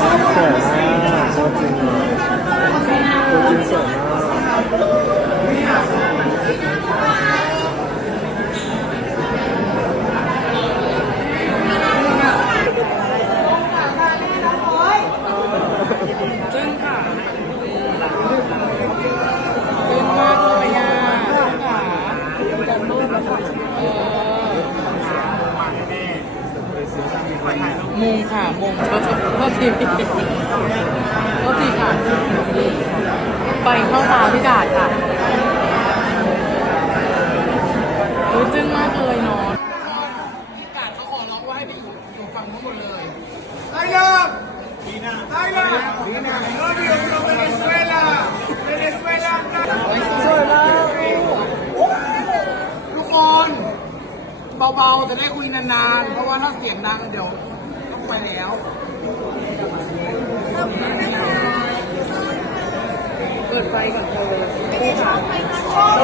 สวยมากชอบจริงเลยตัวจริงสวยมากจึ้งค่ะจึ้งมากเลยอะจึ้งค่ะจัดรูปนะคะเออมุงค่ะมุง ก็ก็ทีก็ทีค่ะไปเข้าตาพี่กาดค่ะรู้จึ้งมากเลยเนาะพี่กาดเขาขอร้องว่าให้ไปอยู่อยู่ฝั่งนู้นหมดเลย Thailand! Thailand! Novio from Venezuela! Venezuela! สวยมากทุกคน เบาๆ จะได้คุยนานๆ เพราะว่าถ้าเสียงดังเดี๋ยวต้อง ไปแล้วเปิดไฟก่อนเธอ